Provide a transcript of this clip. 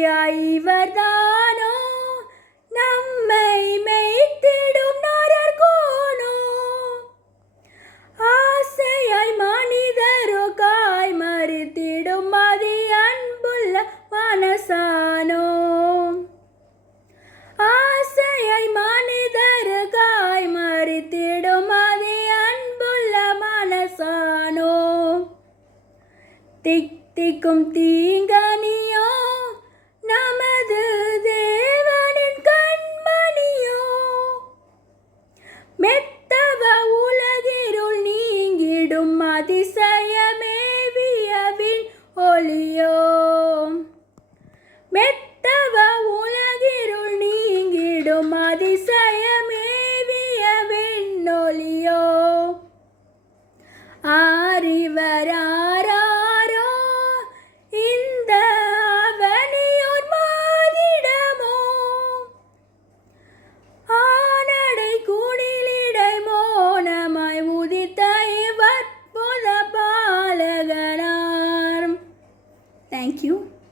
ஐயா இவர்தானோ நம்மை மெய்த்திடும் நாரர்கோனோ ஆசையாய் மனிதரோ காய் மறுத்திடும் மதி அன்புள்ள மனசானோ? ஆசையாய் மனிதரு காய் மறுத்திடும் மதி அன்புள்ள மனசானோ? திக் திக்கும் தீங்கனி அதிசயமேவியவின் ஒளியோ. மெத்தவ உலகிருள் நீங்கிடும் அதிசய Thank you.